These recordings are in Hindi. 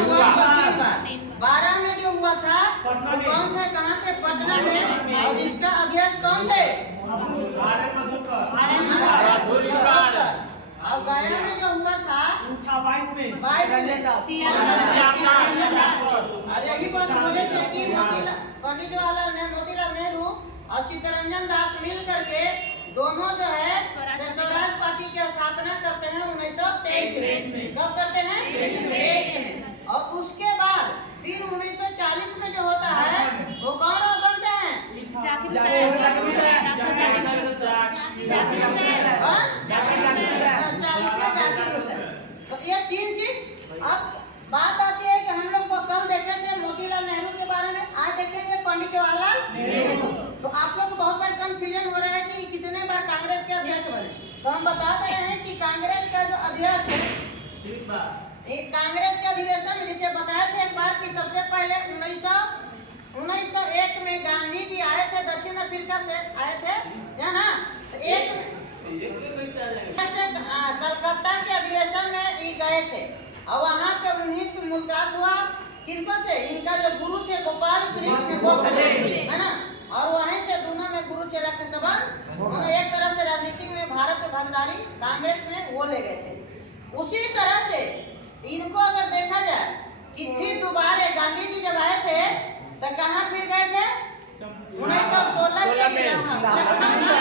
हुआ था 3 बार। 12 में जो हुआ था वो कौन थे, कहाँ थे? पटना में। और इसका अध्यक्ष कौन थे? और गया में जो हुआ था 22 में और यही बात बोले थे कि पंडित जवाहरलाल मोतीलाल नेहरू और चित्तरंजन दास मिल करके दोनों जो है स्वराज पार्टी की स्थापना करते हैं 1923 में। कब करते हैं? 23 में। और उसके बाद फिर 1940 में जो होता है वो कौन बनते हैं? 40 में जाकिर हुसैन। तो ये 3 चीज। अब बात आती है कि हम लोग को कल देखे थे मोतीलाल नेहरू के बारे में, आज देखेंगे पंडित जवाहरलाल नेहरू। तो आप लोग को बहुत बार कंफ्यूजन हो रहा है कि कितने बार कांग्रेस के अध्यक्ष बने। तो हम बता दे रहे हैं कि कांग्रेस का जो अध्यक्ष है, कांग्रेस के अधिवेशन जिसे बताए थे एक बार कि सबसे पहले 1901 में गांधी जी आए थे, दक्षिण अफ्रीका से आए थे, है ना? कलकत्ता के अधिवेशन में गए थे और वहाँ पे उन्हीं की मुलाकात हुआ। किनको से? इनका जो गुरु थे गोपाल कृष्ण गोखले, है ना? और वहीं से दोनों में गुरु चेला के संबंध, उन्हें एक तरह से राजनीति में भारत में भागीदारी कांग्रेस में वो ले गए थे। उसी तरह से इनको अगर देखा जाए कि फिर दोबारा गांधी जी जब आए थे तो कहाँ फिर गए थे? 1916 के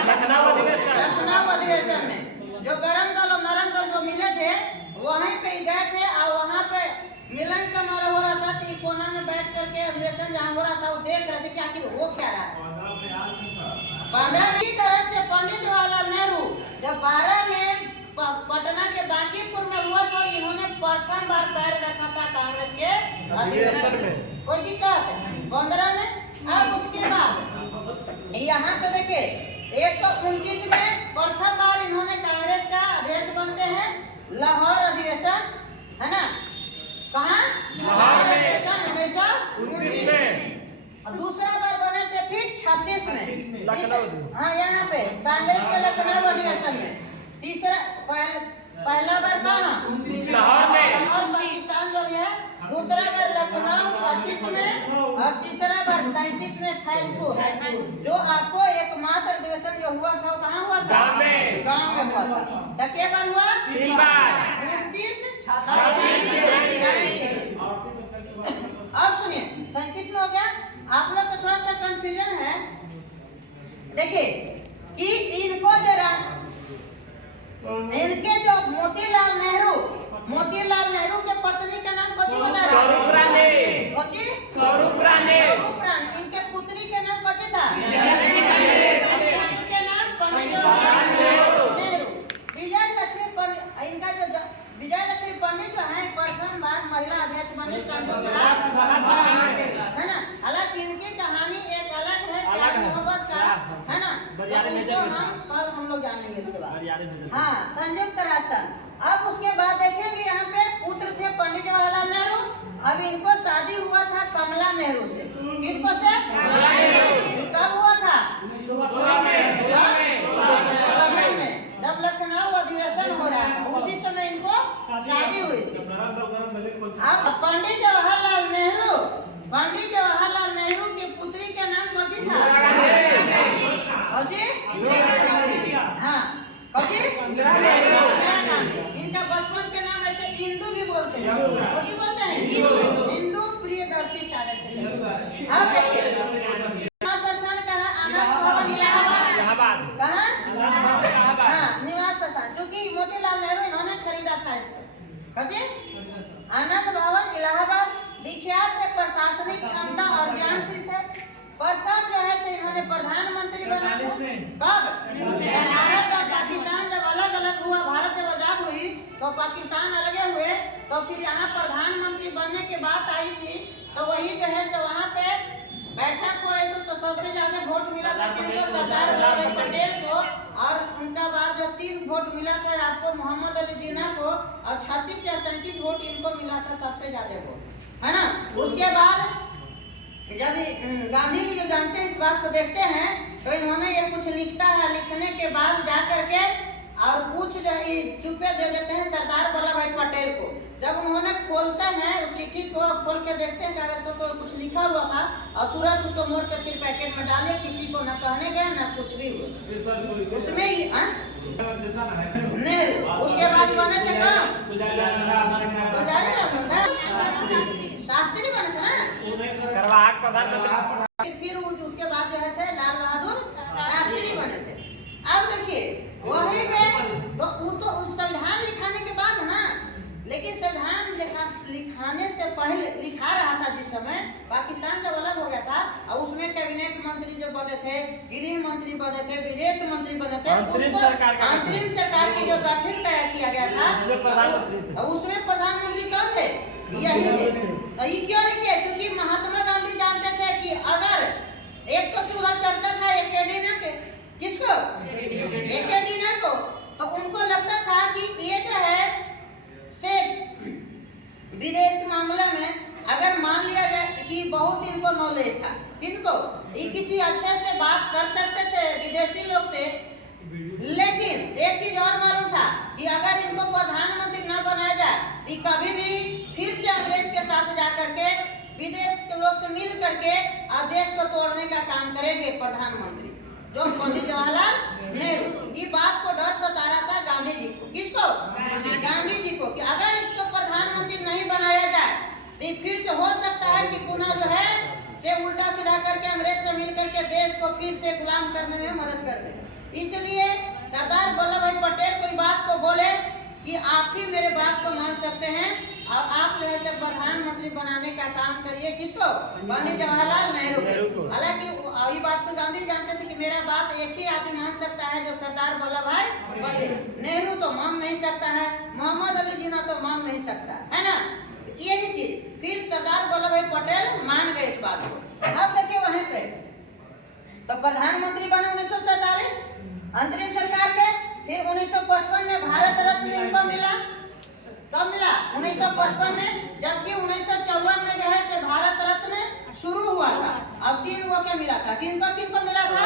लखनऊ अधिवेशन में जो गरम दल और नरम दल जो मिले थे वहीं पे गए थे और वहाँ पे मिलन समारोह हो रहा था। तो कोना में बैठ करके अधिवेशन जहाँ हो रहा था वो देख रहे थे कि आखिर हो क्या रहा है। 15 की तरह से पंडित जवाहरलाल नेहरू जब 12 में पटना के बांकीपुर में हुआ तो इन्होंने प्रथम बार पैर रखा था कांग्रेस के अधिवेशन में। कोई दिक्कत? 15 में। अब उसके बाद यहाँ पे देखिए 129 में प्रथम बार इन्होंने कांग्रेस का अध्यक्ष बनते हैं, लाहौर अधिवेशन, है ना? कहाँ? लाहौर अधिवेशन 1919 में। और दूसरा बार बने थे फिर 36 में। हाँ, यहाँ पे कांग्रेस के लखनऊ अधिवेशन में। तीसरा पहला बार कहाँ? लाहौर पाकिस्तान जो भी है। दूसरा बार लखनऊ 36 में और तीसरा बार 37 में फैजपुर। जो आपको एकमात्र अधिवेशन जो हुआ था वो कहाँ हुआ था? गांव में हुआ था। तो क्या बार हुआ? 3 बार। 29, 36, 37। अब सुनिए 37 में हो गया। आप लोग को थोड़ा सा कंफ्यूजन है। देखिए कि इनके जो मोतीलाल नेहरू के पत्नी का नाम कौन होता है? स्वरूप रानी। इनके पुत्री के नाम कौन था? पुत्री के नाम पंडित जवाहरलाल नेहरू। विजय लक्ष्मी पंडित जो है प्रथम बार महिला अध्यक्ष बने संयुक्त राष्ट्र, है ना? हालांकि इनकी कहानी एक अलग है, प्यार मोहब्बत का, है ना? तो उसको हम लोग जानेंगे इसके बाद। हाँ, संयुक्त राष्ट्र। अब उसके बाद देखेंगे यहाँ पे पुत्र थे पंडित जवाहरलाल नेहरू। अब इनको शादी हुआ था कमला नेहरू से। किनको से? कब हुआ था? 16 में जब लखनऊ अधिवेशन हो रहा था उसी समय इनको शादी हुई थी। अब पंडित जवाहरलाल नेहरू की पुत्री का नाम कौन था? हाँ, इंदिरा गांधी। इनका बचपन के नाम ऐसे इंदू भी बोलते हैं। बोलते हैं इंदू प्रियदर्शी सारे से। अब देखिए निवास स्थान चूंकि मोतीलाल नेहरू इन्होंने खरीदा था इसको। आनंद भवन इलाहाबाद विख्यात है प्रशासनिक क्षमता और ज्ञान से। प्रथम जो है से इन्होंने प्रधानमंत्री बना। कब? भारत और पाकिस्तान जब अलग अलग हुआ, भारत जब आजाद हुई तो पाकिस्तान अलग हुए, तो फिर यहाँ प्रधानमंत्री बनने की बात आई थी। तो वही जो है से वहाँ पे बैठक हो रही थी। तो सबसे ज्यादा वोट मिला था किनको? सरदार वल्लभ भाई पटेल को। और उनका बाद जो 3 वोट मिला था आपको मोहम्मद अली जिन्ना को और 36 या 37 वोट इनको मिला था सबसे ज्यादा वोट, है ना? उसके बाद जब गांधी जी जो जानते हैं इस बात को देखते हैं तो इन्होंने ये कुछ लिखता है। लिखने के बाद जा करके और कुछ जो है चुप्पे दे देते हैं सरदार वल्लभ भाई पटेल को। जब उन्होंने खोलते हैं उस चिट्ठी को, खोल के देखते हैं कागज को, तो कुछ लिखा हुआ था और तुरंत उसको मोड़ के फिर पैकेट में डाले, किसी को न कहने गए न कुछ भी हुआ उसमें ही। नहीं, उसके बाद बने थे कौन? शास्त्री बने थे ना। फिर उसके बाद जो है लाल बहादुर शास्त्री बने थे। अब देखिए वहीं पे तो संविधान लिखाने के बाद ना, लेकिन संविधान लिखाने से पहले लिखा रहा था जिस समय पाकिस्तान जब अलग हो गया था, और उसमें कैबिनेट मंत्री जो बने थे, गृह मंत्री बने थे, विदेश मंत्री बने थे, अंतरिम सरकार की जो गठन तैयार किया गया था, उसमें प्रधानमंत्री कौन थे? यही थे। ये क्यों नहीं थे? क्योंकि महात्मा गांधी जानते थे कि अगर 114 चलता था एकेडीना के, किसको? एकेडीना को, तो उनको लगता था कि ये जो है से विदेश मामले में अगर मान लिया जाए कि बहुत इनको नॉलेज था, इनको ये किसी अच्छे से बात कर सकते थे विदेशी लोग से, लेकिन एक चीज और मालूम था कि अगर इनको प्रधानमंत्री न बनाया जाए तो कभी भी फिर से अंग्रेज के साथ जाकर के विदेश के लोग से मिल करके देश को तोड़ने का काम करेंगे प्रधानमंत्री, जो पंडित जवाहरलाल नेहरू। ये बात को डर सता रहा था गांधी जी को। किसको? गांधी जी को, कि अगर इसको प्रधानमंत्री नहीं बनाया जाए तो फिर से हो सकता है कि पुनः जो है से उल्टा सीधा करके अंग्रेज से मिल करके देश को फिर से गुलाम करने में मदद कर दे। इसलिए सरदार वल्लभ भाई पटेल कोई बात को बोले कि आप ही मेरे बात को मान सकते हैं और आप जो है प्रधानमंत्री बनाने का काम करिए। किसको? पंडित जवाहरलाल नेहरू को। हालांकि ये बात तो गांधी जानते थे कि मेरा बात एक ही आदमी मान सकता है, जो सरदार वल्लभ भाई पटेल। नेहरू तो मान नहीं सकता है, मोहम्मद अली जिन्ना तो मान नहीं सकता है ना। यही चीज फिर सरदार वल्लभ भाई पटेल मान गए इस बात को। अब देखिए वहीं पे तो प्रधानमंत्री बने 1947 अंतरिम सरकार के। फिर 1955 में भारत रत्न इनको मिला। कब मिला? 1955 में, जबकि 1954 में जो है से भारत रत्न शुरू हुआ था। अब 3 वो के मिला था। किनको मिला था?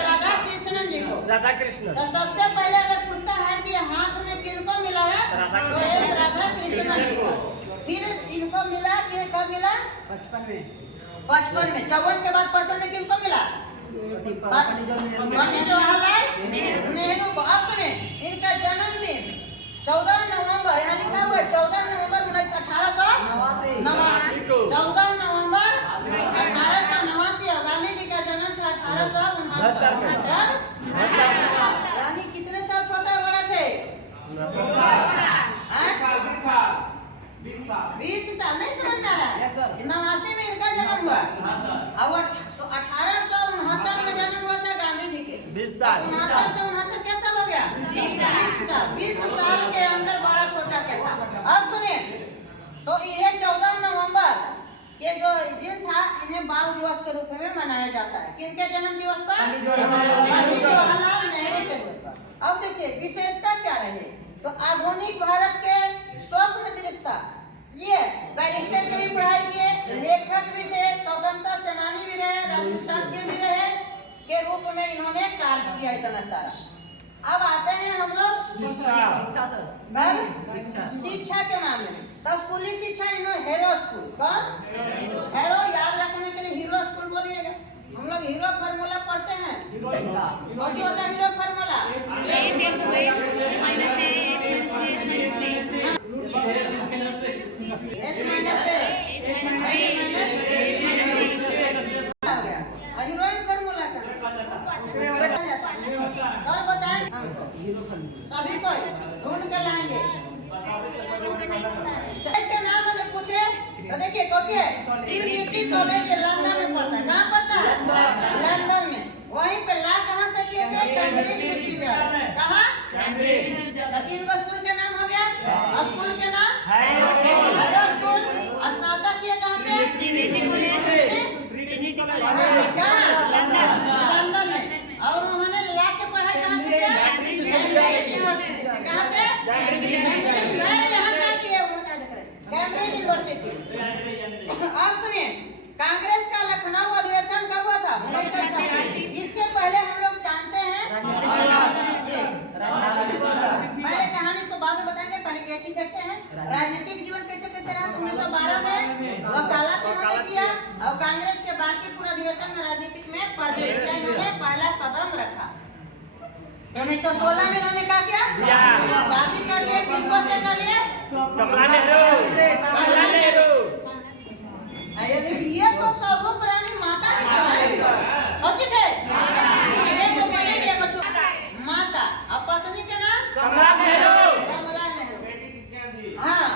राधा कृष्णन जी को। राधा कृष्ण। तो सबसे पहले अगर पूछता है कि हाथ में किनको मिला है, तो एक राधा कृष्णन जी को। फिर इनको मिला कि कब मिला? 55 में। 54 के बाद 55 में किनको मिला? पंडित जवाहरलाल नेहरू को। अपने इनका जन्मदिन 14 नवंबर, यहाँ लिखा हुआ है 14 नवंबर 1889। 14 नवंबर 1889 और गांधी जी का जन्म था 1869। यानी कितने साल छोटा बड़ा थे? 20 साल। नहीं समझ में आ रहा है? 89 में इनका जन्म हुआ और 1869 में जन्म हुआ था गांधी जी के। 20 साल। 69 से 69 क्या साल हो गया? 20 साल। 20 साल के अंदर बड़ा छोटा क्या था? अब सुनिए, तो ये 14 नवंबर के जो दिन था, इन्हें बाल दिवस के रूप में मनाया जाता है। किनके जन्म दिवस पर? पंडित जवाहरलाल नेहरू के दिवस पर। अब देखिए विशेषता क्या रही, तो आधुनिक भारत के स्वप्न दृष्टा, ये बैरिस्टर की भी पढ़ाई किए, लेखक भी थे, स्वतंत्रता सेनानी भी रहे, राजनीतिज्ञ भी रहे के रूप में इन्होंने कार्य किया इतना सारा। अब आते हैं हम लोग शिक्षा के मामले में। तो स्कूली शिक्षा इन्होंने हेरो स्कूल। कौन? हेरो याद रखने के लिए हीरो स्कूल बोलिएगा। हम लोग हीरो फार्मूला पढ़ते हैं। कौन सी होता है हीरो फार्मूला? हीरोइन फार्मूला का कल बताएं हमको, सभी को ढूंढ कर लाएंगे। इसका नाम अगर पूछे तो देखिए कौन है? ट्रिनिटी कॉलेज लंदन में पढ़ता है। कहाँ पढ़ता है? लंदन में। वहीं पे ला कहाँ से किए थे? कैम्ब्रिज विश्वविद्यालय। कहाँ? कैम्ब्रिज। तीन गो स्कूल के नाम हो गया। स्कूल के नाम हैरो स्कूल। स्नातक किए कहाँ से? लंदन में। और उन्होंने ला के पढ़ाई कहाँ से किया? कैम्ब्रिज यूनिवर्सिटी से। कहाँ से? कैम्ब्रिज। यहाँ क्या किया? Cambridge university. आप सुनिए, कांग्रेस का लखनऊ अधिवेशन कब हुआ था? 1960। इसके पहले हम लोग जानते हैं जी, पहले कहानी इसको बाद में बताएंगे, पहले ये चीज देखते हैं राजनीतिक जीवन कैसे कैसे रहा। 1912 में वकालत इन्होंने किया और कांग्रेस के बाकी पूरे अधिवेशन में राजनीतिक में प्रवेश किया, इन्होंने पहला कदम रखा। 1916 में इन्होंने क्या किया? शादी कर लिए। किनको से कर लिए? कमला नेहरू। ये तो सर्वोपरि माता की तरह उचित है। एक बोलेंगे बच्चों माता और पत्नी के नाम कमला नेहरू। हाँ,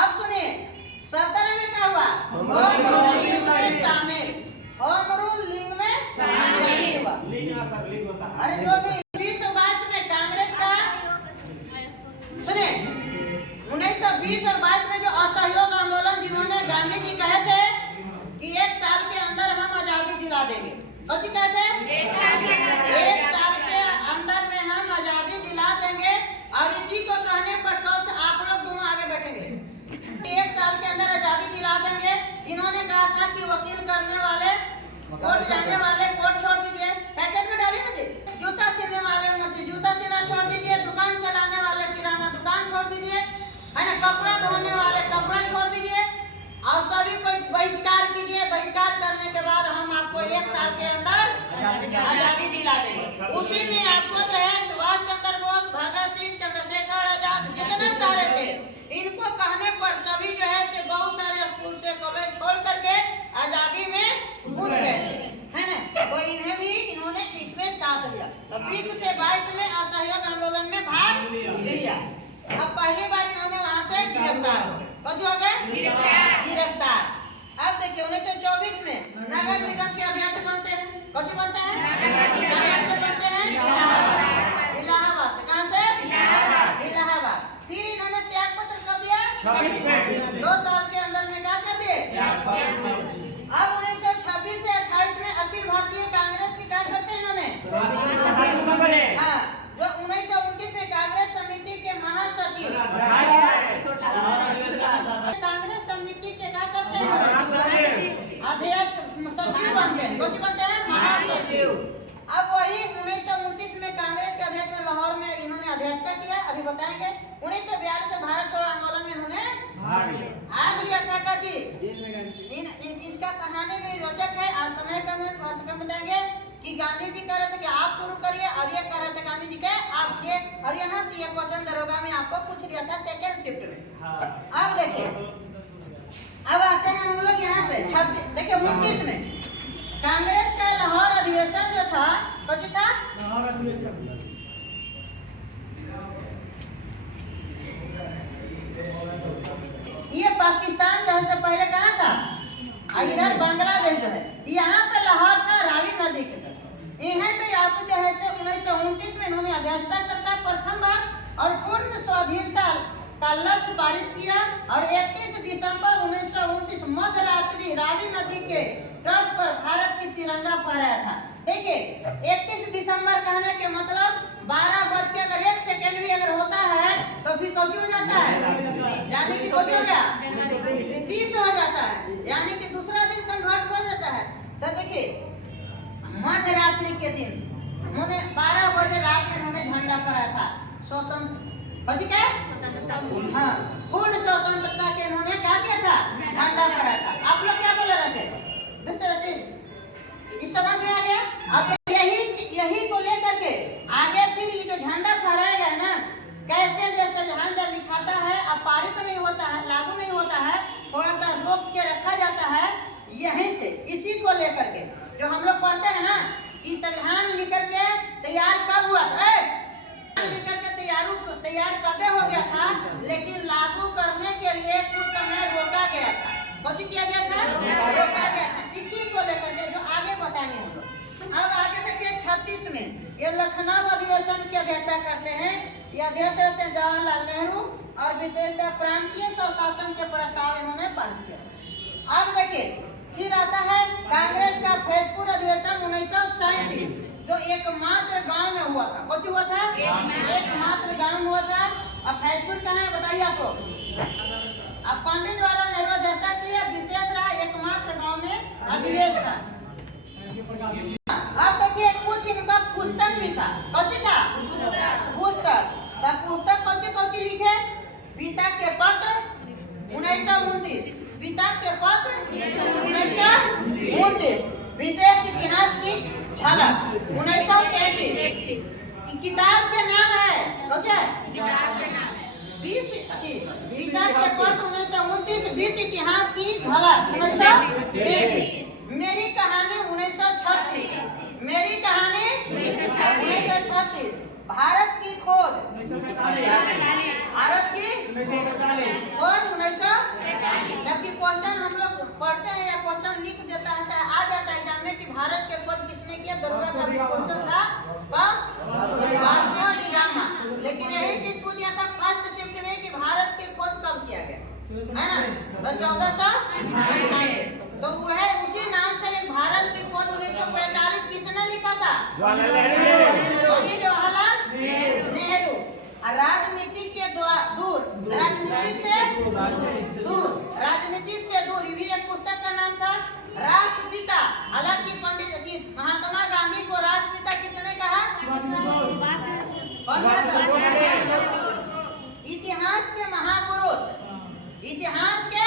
अब सुनिए 17 में क्या हुआ? होम लिंग में शामिल, होम रूल लिंग में शामिल हुआ। अरे जो भी 1922 में कांग्रेस का सुनिए 1920 और 22 में जो असहयोग आंदोलन जिन्होंने गांधी जी कहे थे कि 1 साल के अंदर हम आजादी दिला देंगे, कौन कहते हैं? 1 साल के अंदर में हम आजादी दिला देंगे। और इसी को कहने पर कल से आप लोग दोनों आगे बैठेंगे। 1 साल के अंदर आजादी दिला देंगे। इन्होंने कहा था कि वकील करने वाले, कोर्ट जाने वाले कोर्ट छोड़ दीजिए, पैकेट में डालिए ना जी, जूता सीने वाले जूता सीना छोड़ दीजिए, दुकान चलाने वाले किराना दुकान छोड़ दीजिए, है ना, कपड़ा धोने वाले कपड़ा छोड़ दीजिए और सभी को बहिष्कार कीजिए। बहिष्कार करने के बाद हम आपको 1 साल के अंदर आजादी दिला देंगे। उसी में आपको जो है सुभाष चंद्र बोस, भगत सिंह, चंद्रशेखर आजाद जितने सारे थे, इनको कहने पर सभी जो है से बहुत सारे स्कूल से कॉलेज छोड़ करके आजादी में कूद गए, है ना। तो इन्हें भी इन्होंने इसमें साथ लिया। तो 20 से 22 में असहयोग आंदोलन में भाग लिया। अब पहली बार इन्होंने वहां से गिरफ्तार हो गए। कौन हो गए? गिरफ्तार। अब देखिए 1924 में नगर निगम के अध्यक्ष बनते हैं। कौन बनते हैं? नगर से बनते हैं इलाहाबाद। इलाहाबाद से, कहां से? इलाहाबाद। फिर इन्होंने त्याग पत्र कब दिया? 2 साल के अंदर में क्या कर दिए? अब 1926 से 28 में अखिल भारतीय कांग्रेस की क्या करते हैं इन्होंने? हाँ, जो 1929 में कांग्रेस समिति के महासचिव, कांग्रेस समिति के क्या करते हैं? अध्यक्ष सचिव बनते हैं। कौन बनते हैं? महासचिव। अब वही 1929 में कांग्रेस के अध्यक्ष में लाहौर में इन्होंने अध्यक्षता किया, अभी बताएंगे। 1942 से भारत छोड़ो आंदोलन में इन्होंने भाग लिया था। इसका कहानी भी रोचक है। आज समय कम है, थोड़ा सा कम बताएंगे कि गांधी जी कह रहे थे कि आप शुरू करिए और ये कह रहे थे गांधी जी के आप ये, और यहाँ से ये क्वेश्चन दरोगा में आपको पूछ लिया था सेकेंड शिफ्ट में। अब देखिए, अब आते हैं हम लोग यहाँ पे 26 देखिए 29 में कांग्रेस का लाहौर अधिवेशन जो था, कौन था? लाहौर अधिवेशन। ये पाकिस्तान जो है से पहले कहाँ था? इधर बांग्लादेश जो है, यहाँ पे लाहौर था, रावी नदी के तट। यहाँ पे आप जो है से 1929 में इन्होंने अध्यक्षता करता प्रथम बार और पूर्ण स्वाधीनता का लक्ष्य पारित किया। और 31 दिसंबर 1929 मध्य रात्रि रावी नदी के तट पर भारत की तिरंगा फहराया था। देखिए 31 दिसंबर कहने के मतलब 12:01 सेकेंड भी अगर होता है तो फिर कौन हो जाता है? यानी कि कौन हो गया? 30 हो जाता है, यानी कि दूसरा दिन कन्वर्ट हो जाता है। तो देखिए मध्य रात्रि के दिन उन्होंने 12 बजे रात में उन्होंने झंडा फहराया था। स्वतंत्र हाँ, पूर्ण स्वतंत्रता के इन्होंने क्या किया था? झंडा फहराया था। आप लोग क्या बोल रहे थे? दूसरा चीज इस समझ में आ गया। अब यही को लेकर के आगे फिर ये जो झंडा फहराया गया ना, कैसे जो संविधान जब लिखाता है अब पारित नहीं होता है, लागू नहीं होता है, थोड़ा सा रोक के रखा जाता है। यहीं से इसी को लेकर के जो हम लोग पढ़ते हैं ना कि संविधान लिख करके तैयार कब हुआ था? लिख करके तैयार कबे हो गया था, लेकिन लागू करने के लिए कुछ समय रोका गया था। कुछ किया गया था? रोका गया था। इसी को लेकर के जो आगे बताएंगे हम लोग। अब आगे देखिए 36 में ये लखनऊ अधिवेशन की अध्यक्षता करते हैं। ये अध्यक्ष रहते हैं जवाहरलाल नेहरू और विशेषतः प्रांतीय स्वशासन के प्रस्ताव इन्होंने पारित किया। अब देखिए फिर आता है कांग्रेस का फैजपुर अधिवेशन 1937 जो एकमात्र गांव में हुआ था। कुछ हुआ था? एकमात्र गांव हुआ था। अब फैजपुर कहाँ है बताइए आपको? अब पंडित जवाहरलाल नेहरू अध्यक्षता की, विशेष रहा एक एकमात्र गांव में अधिवेशन। अब देखिए कुछ इनका पुस्तक भी था। कौची था? पुस्तक। तब पुस्तक कौची लिखे? पिता के पत्र 1929, पिता के पत्र 1929, विशेष इतिहास की झलक 1933। किताब के नाम है पिता के पत्र 1929, विश्व इतिहास की झलक 1933, मेरी कहानी 1936, मेरी कहानी 1936, भारत की खोज, भारत की खोज 1943। जबकि क्वेश्चन हम लोग पढ़ते हैं या क्वेश्चन लिख देता है, चाहे आ जाता है एग्जाम में कि भारत के खोज किसने किया, दरोगा का भी क्वेश्चन था वास्को डी गामा। लेकिन यही चीज पूछ दिया था फर्स्ट शिफ्ट में कि भारत की खोज कब किया गया, है ना? तो 1499। तो वह उसी नाम से भारत की खोज 1945 किसने लिखा था? पंडित जवाहरलाल नेहरू। राजनीति के दूर, राजनीतिक से दूर, ये भी एक पुस्तक का नाम था। राष्ट्रपिता, हालांकि पंडित महात्मा गांधी को राष्ट्रपिता किसने कहा? कौन कहा? इतिहास के महापुरुष, इतिहास के